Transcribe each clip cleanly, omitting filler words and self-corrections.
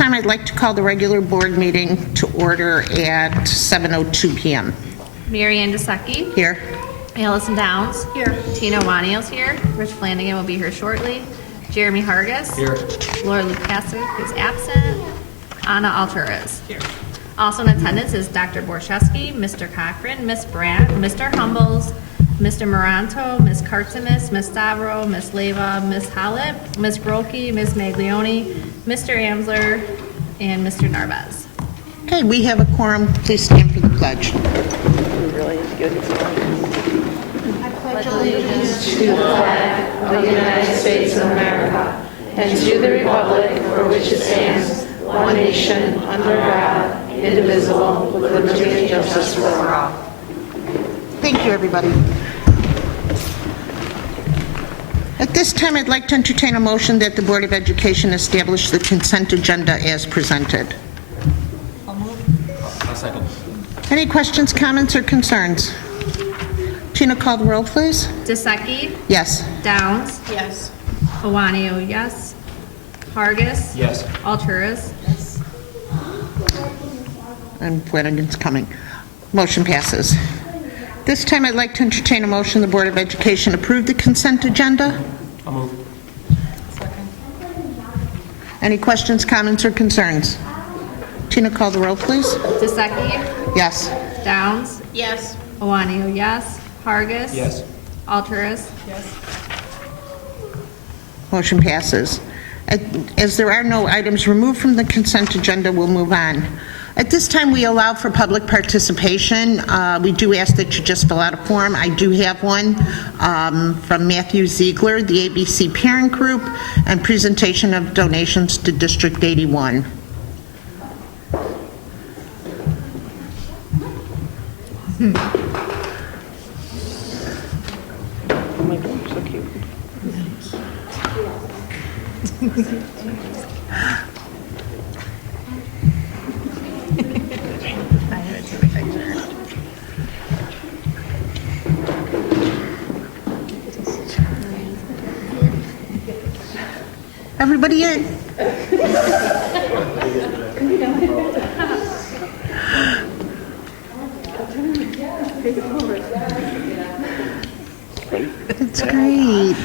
time, I'd like to call the regular board meeting to order at 7:02 p.m. Mary Ann Desecki. Here. Allison Downs. Here. Tina Waniel's here. Rich Flanagan will be here shortly. Jeremy Hargis. Here. Laura Lukasic is absent. Anna Alturas. Here. Also in attendance is Dr. Borszewski, Mr. Cochran, Miss Brandt, Mr. Humbles, Mr. Moranto, Miss Kartzimis, Miss Stavro, Miss Leva, Miss Hollett, Miss Grolke, Miss Maglione, Mr. Amsler, and Mr. Narvez. Okay, we have a quorum. Please stand for the pledge. Pledge allegiance to the flag of the United States of America and to the republic for which it stands, one nation, under God, indivisible, with liberty and justice for all. Thank you, everybody. At this time, I'd like to entertain a motion that the Board of Education establish the consent agenda as presented. I'll second. Any questions, comments, or concerns? Tina, call the roll, please. Desecki. Yes. Downs. Yes. Iwanio, yes. Hargis. Yes. Alturas. Yes. And Flanagan's coming. Motion passes. This time, I'd like to entertain a motion the Board of Education approve the consent agenda. I'll move. Any questions, comments, or concerns? Tina, call the roll, please. Desecki. Yes. Downs. Yes. Iwanio, yes. Hargis. Yes. Alturas. Yes. Motion passes. As there are no items removed from the consent agenda, we'll move on. At this time, we allow for public participation. We do ask that you just fill out a form. I do have one from Matthew Ziegler, the ABC Parent Group, and presentation of donations to District 81. Oh my God, so cute. Everybody in? It's great.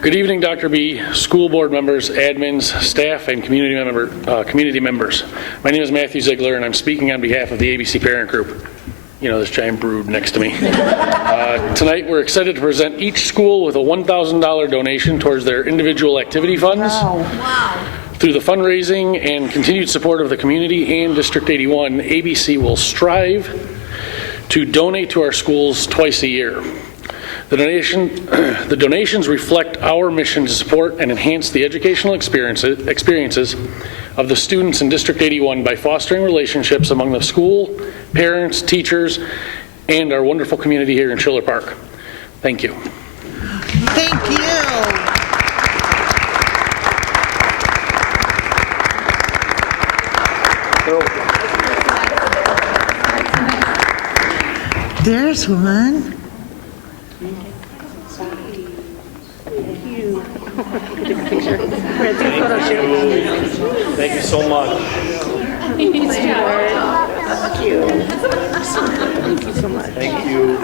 Good evening, Dr. B, school board members, admins, staff, and community members. My name is Matthew Ziegler, and I'm speaking on behalf of the ABC Parent Group. You know, this giant brood next to me. Tonight, we're excited to present each school with a $1,000 donation towards their individual activity funds. Wow. Through the fundraising and continued support of the community and District 81, ABC will strive to donate to our schools twice a year. The donations reflect our mission to support and enhance the educational experiences of the students in District 81 by fostering relationships among the school, parents, teachers, and our wonderful community here in Schiller Park. Thank you. Thank you. There's one. Thank you so much. Thank you so much. Thank you.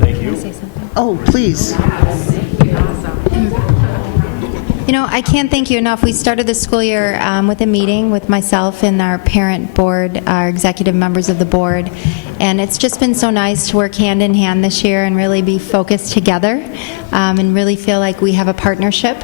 Thank you. Oh, please. You know, I can't thank you enough. We started the school year with a meeting with myself and our parent board, our executive members of the board, and it's just been so nice to work hand in hand this year and really be focused together and really feel like we have a partnership,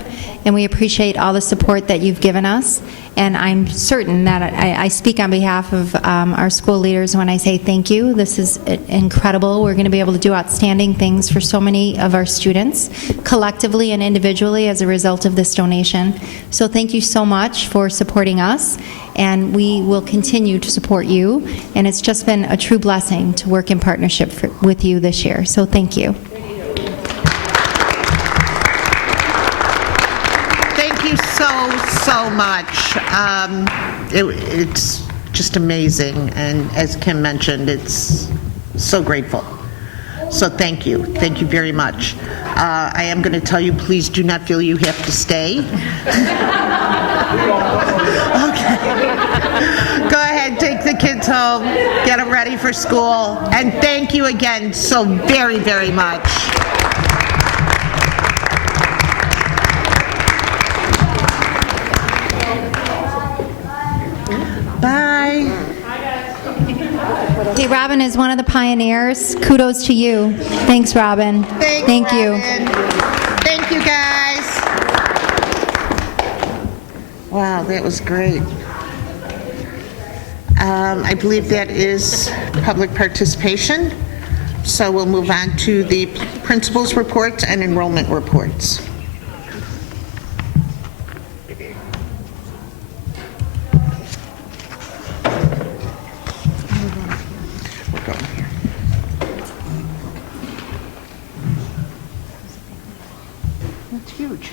and we appreciate all the support that you've given us. And I'm certain that I speak on behalf of our school leaders when I say thank you. This is incredible. We're going to be able to do outstanding things for so many of our students, collectively and individually, as a result of this donation. So thank you so much for supporting us, and we will continue to support you. And it's just been a true blessing to work in partnership with you this year. So thank you. Thank you so much. It's just amazing, and as Kim mentioned, it's so grateful. So thank you. Thank you very much. I am going to tell you, please do not feel you have to stay. Okay. Go ahead, take the kids home, get them ready for school, and thank you again so very, very much. Bye. Hey, Robin is one of the pioneers. Kudos to you. Thanks, Robin. Thank you. Robin. Thank you, guys. Wow, that was great. I believe that is public participation. So we'll move on to the principals' reports and enrollment reports. We're going here. That's huge.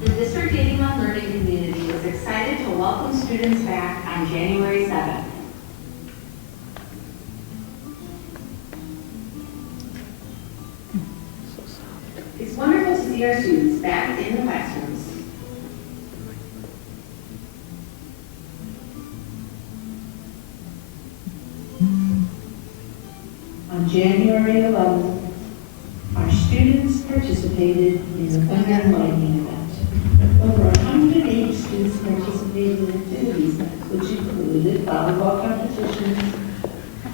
The District 81 Learning Community is excited to welcome students back on January 7th. It's wonderful to see our students back in the classrooms. On January 11th, our students participated in the Thunder and Lightning event. Over 108 students participated in activities which included volleyball competitions,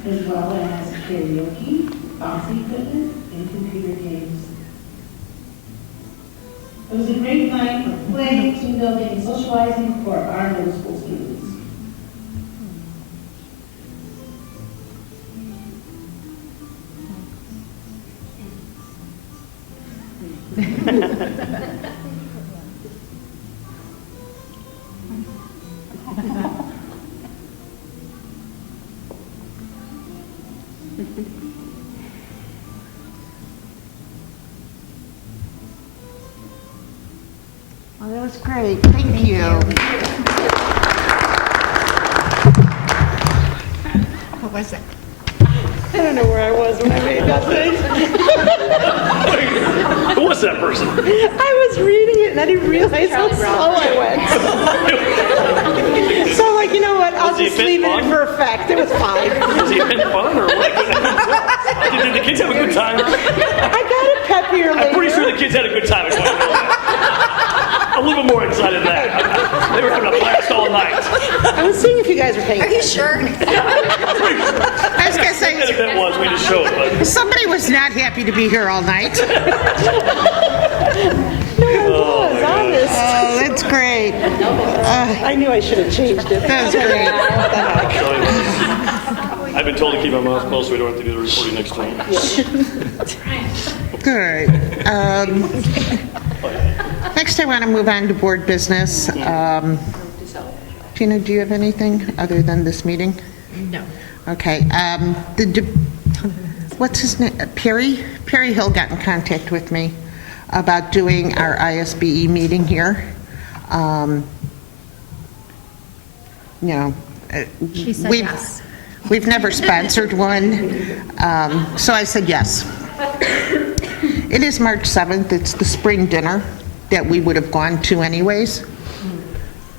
as well as karaoke, box equipment, and computer games. It was a great night of play, team building, and socializing for our middle school students. Well, that was great. Thank you. What was that? I don't know where I was when I made that thing. Who was that person? I was reading it and I didn't realize how slow I went. So, like, you know what? I'll Was the just event leave fun? it for effect. It was fine. Was the event fun or what? Did the kids have a good time? I got it peppier later. I'm pretty sure the kids had a good time. I'm a little bit more excited than that. They were having a blast all night. I was seeing if you guys were paying attention. Sure. I was going to That say, event was, we just showed, but somebody was not happy to be here all night. No, I was honest. Oh, that's great. I knew I should have changed it. That was great. I've been told to keep my mouth closed so we don't have to do the recording next time. Good. Next, I want to move on to board business. Tina, do you have anything other than this meeting? No. Okay. What's his name? Perry Hill got in contact with me about doing our ISBE meeting here. She said yes. We've never sponsored one, so I said yes. It is March 7th. It's the spring dinner that we would have gone to anyways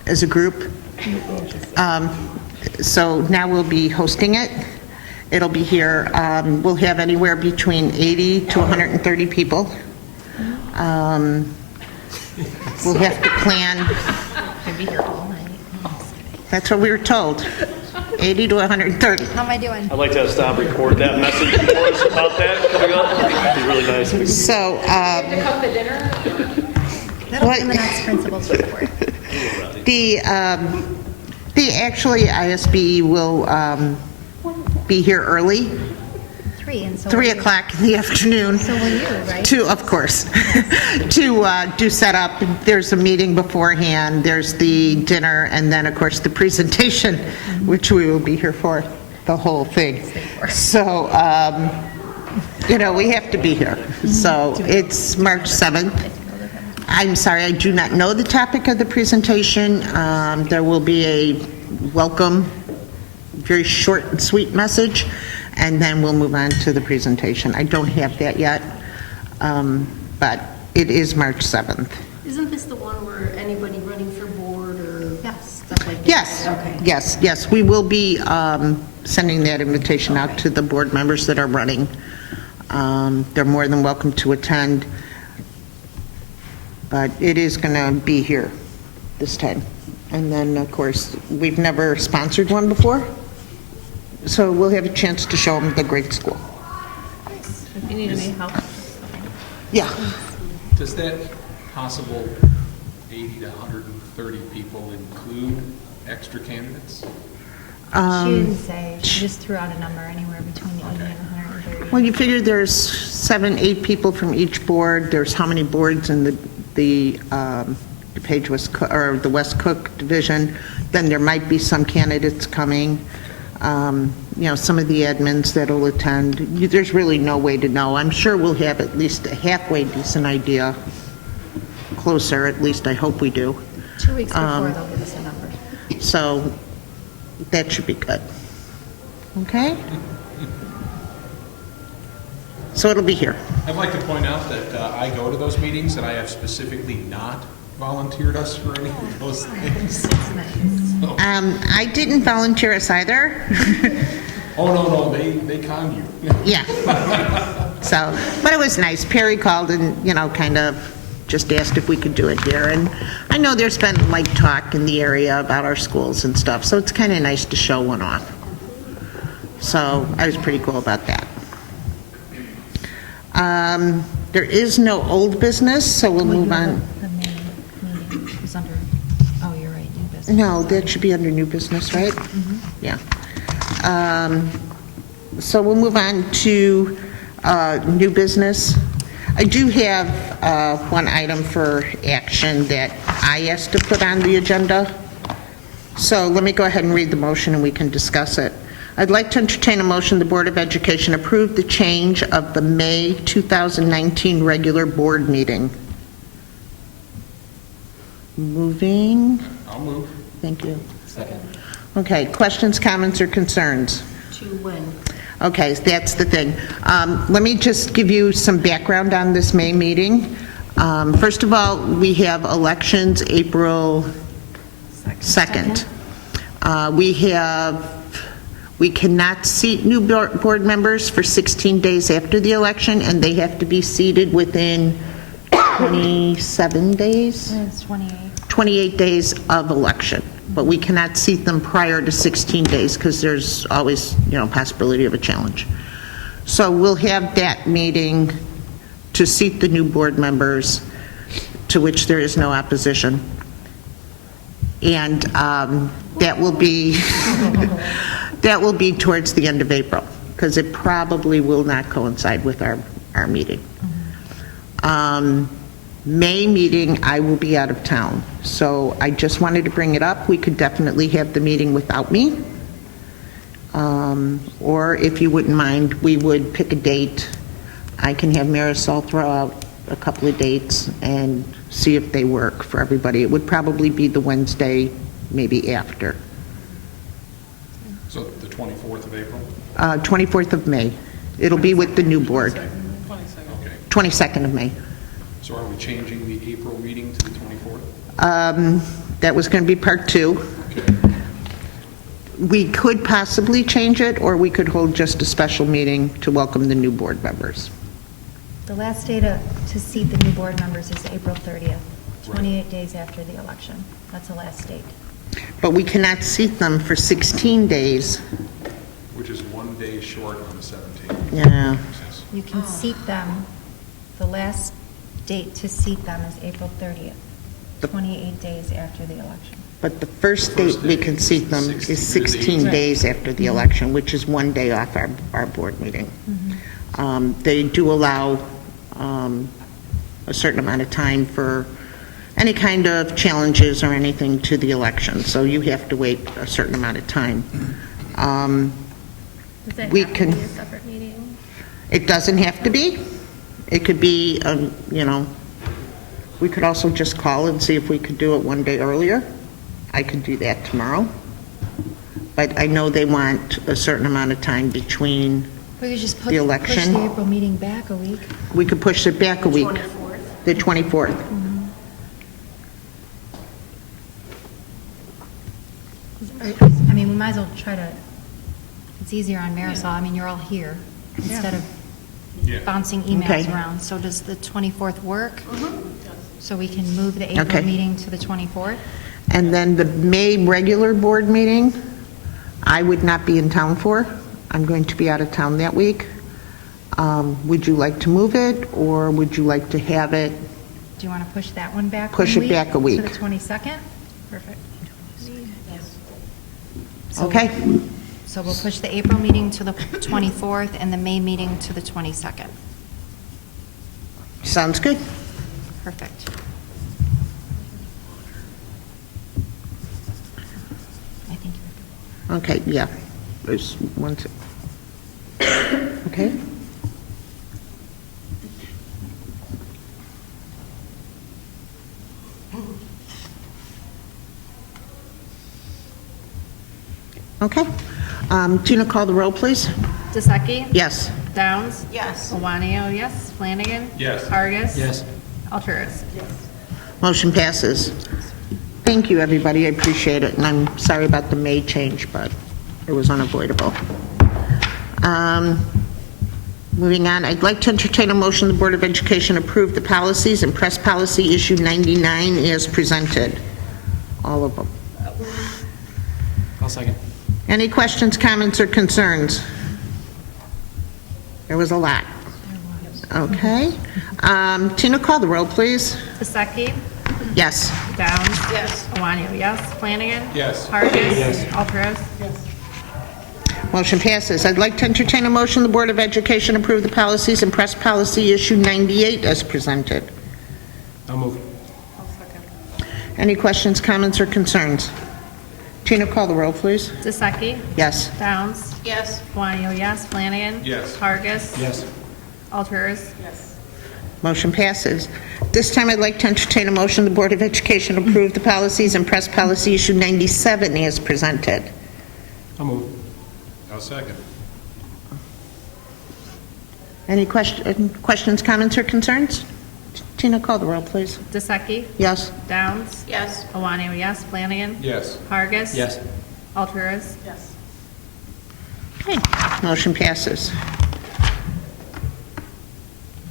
as a group. So now we'll be hosting it. It'll be here. We'll have anywhere between 80 to 130 people. We'll have to plan. I'd be here all night. That's what we were told. 80 to 130. How am I doing? I'd like to have Stop record that message for us about that coming up. It'd be really nice. So, That'll be in the next principal's report. the actually ISB will be here early, 3, and so 3 will you. o'clock in the afternoon. So will you, right? To, of course, to do setup. There's a meeting beforehand, there's the dinner, and then, of course, the presentation, which we will be here for, the whole thing. So, we have to be here. So it's March 7th. I'm sorry, I do not know the topic of the presentation. There will be a welcome, very short and sweet message, and then we'll move on to the presentation. I don't have that yet, but it is March 7th. Isn't this the one where anybody running for board or stuff like that? Yes, Okay. yes. We will be sending that invitation out to the board members that are running. They're more than welcome to attend, but it is going to be here this time. And then, of course, we've never sponsored one before, so we'll have a chance to show them the great school. If you need any help. Yeah. Does that possible 80 to 130 people include extra candidates? She didn't say, she just threw out a number anywhere between 80 and 130. Well, you figure there's 7, 8 people from each board. There's how many boards in the DuPage West, or the West Cook division. Then there might be some candidates coming. Some of the admins that'll attend. There's really no way to know. I'm sure we'll have at least a halfway decent idea, closer, at least I hope we do. 2 weeks before, they'll give us a number. So that should be good. Okay? So it'll be here. I'd like to point out that I go to those meetings and I have specifically not volunteered us for any of those things. I didn't volunteer us either. Oh, no, they con you. Yeah. So, but it was nice. Perry called and, kind of just asked if we could do it here. And I know there's been talk in the area about our schools and stuff, so it's kind of nice to show one off. So I was pretty cool about that. There is no old business, so we'll move on. The May meeting is under, oh, you're right, new business. No, that should be under new business, right? Yeah. So we'll move on to new business. I do have one item for action that I asked to put on the agenda. So let me go ahead and read the motion and we can discuss it. I'd like to entertain a motion the Board of Education approve the change of the May 2019 regular board meeting. Moving. I'll move. Thank you. Second. Okay, questions, comments, or concerns? To when? Okay, that's the thing. Let me just give you some background on this May meeting. First of all, we have elections April 2nd. We cannot seat new board members for 16 days after the election, and they have to be seated within 27 days? It's 28. 28 days of election, but we cannot seat them prior to 16 days because there's always, possibility of a challenge. So we'll have that meeting to seat the new board members, to which there is no opposition. And that will be towards the end of April, because it probably will not coincide with our meeting. May meeting, I will be out of town, so I just wanted to bring it up. We could definitely have the meeting without me, or if you wouldn't mind, we would pick a date. I can have Marisol throw out a couple of dates and see if they work for everybody. It would probably be the Wednesday, maybe after. So the 24th of April? 24th of May. It'll be with the new board. 22nd. Okay. 22nd of May. So are we changing the April meeting to the 24th? That was going to be part 2. Okay. We could possibly change it, or we could hold just a special meeting to welcome the new board members. The last day to seat the new board members is April 30th, 28 days after the election. That's the last date. But we cannot seat them for 16 days. Which is 1 day short on the 17th. Yeah. You can seat them, the last date to seat them is April 30th, 28 days after the election. But the first date we can seat them is 16 days after the election, which is 1 day off our board meeting. They do allow a certain amount of time for any kind of challenges or anything to the election, so you have to wait a certain amount of time. Does it We have to can- be a separate meeting? It doesn't have to be. It could be, We could also just call and see if we could do it one day earlier. I could do that tomorrow. But I know they want a certain amount of time between, We could just The election. push the April meeting back a week. we could push it back a week. 24th. The 24th. I mean, we might as well try to, it's easier on Marisol. I mean, you're all here instead of Yeah. bouncing Okay. emails around. So does the 24th work? So we can move the Okay. April meeting to the 24th? And then the May regular board meeting, I would not be in town for. I'm going to be out of town that week. Would you like to move it, or would you like to have it? Do you want to push that one back? Push one it back a To week. the 22nd? Perfect. So- Okay? So we'll push the April meeting to the 24th and the May meeting to the 22nd. Sounds good. Perfect. I think you're good. Okay, yeah. There's one. Okay? Okay. Tina, call the roll, please. DeSeki? Yes. Downs? Yes. Iwanio, yes. Flanagan? Yes. Vargas? Yes. Alturas? Motion passes. Thank you, everybody. I appreciate it, and I'm sorry about the May change, but it was unavoidable. Moving on, I'd like to entertain a motion the Board of Education approve the policies and press policy issue 99 as presented. All of them. I'll second. Any questions, comments, or concerns? There was a lot. Okay. Tina, call the roll, please. DeSeki? Yes. Downs? Yes. Iwanio, yes. Flanagan? Yes. Vargas? Alturas? Motion passes. I'd like to entertain a motion the Board of Education approve the policies and press policy issue 98 as presented. I'll move. Any questions, comments, or concerns? Tina, call the roll, please. DeSeki? Yes. Downs? Yes. Iwanio, yes. Flanagan? Yes. Vargas? Yes. Alturas? Motion passes. This time, I'd like to entertain a motion the Board of Education approve the policies and press policy issue 97 as presented. I'll move. I'll second. Any questions, comments, or concerns? Tina, call the roll, please. DeSeki? Yes. Downs? Yes. Iwanio, yes. Flanagan? Yes. Vargas? Yes. Alturas? Yes. Okay. Motion passes.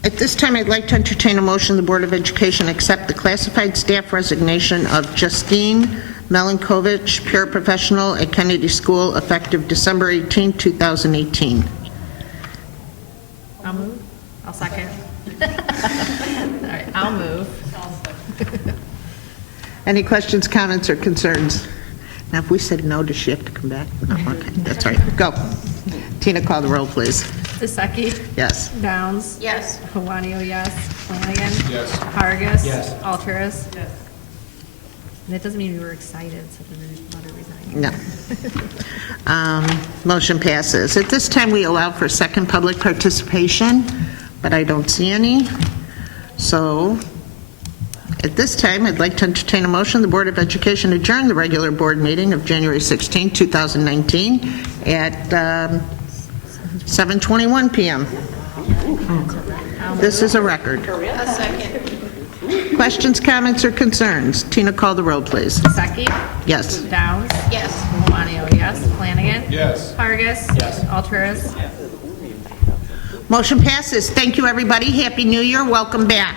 At this time, I'd like to entertain a motion the Board of Education accept the classified staff resignation of Justine Melankovich, paraprofessional at Kennedy School, effective December 18, 2018. I'll move. I'll second. All right, I'll move. Any questions, comments, or concerns? Now, if we said no, does she have to come back? No, okay, that's all right. Go. Tina, call the roll, please. DeSeki? Yes. Downs? Yes. Iwanio, yes. Flanagan? Yes. Vargas? Yes. Alturas? Yes. And that doesn't mean we were excited, so the mother resigned. No. Motion passes. At this time, we allow for second public participation, but I don't see any. So, at this time, I'd like to entertain a motion the Board of Education adjourn the regular board meeting of January 16, 2019 at 7:21 p.m. This is a record. A second. Questions, comments, or concerns? Tina, call the roll, please. DeSeki? Yes. Downs? Yes. Iwanio, yes. Flanagan? Yes. Vargas? Yes. Alturas? Motion passes. Thank you, everybody. Happy New Year. Welcome back.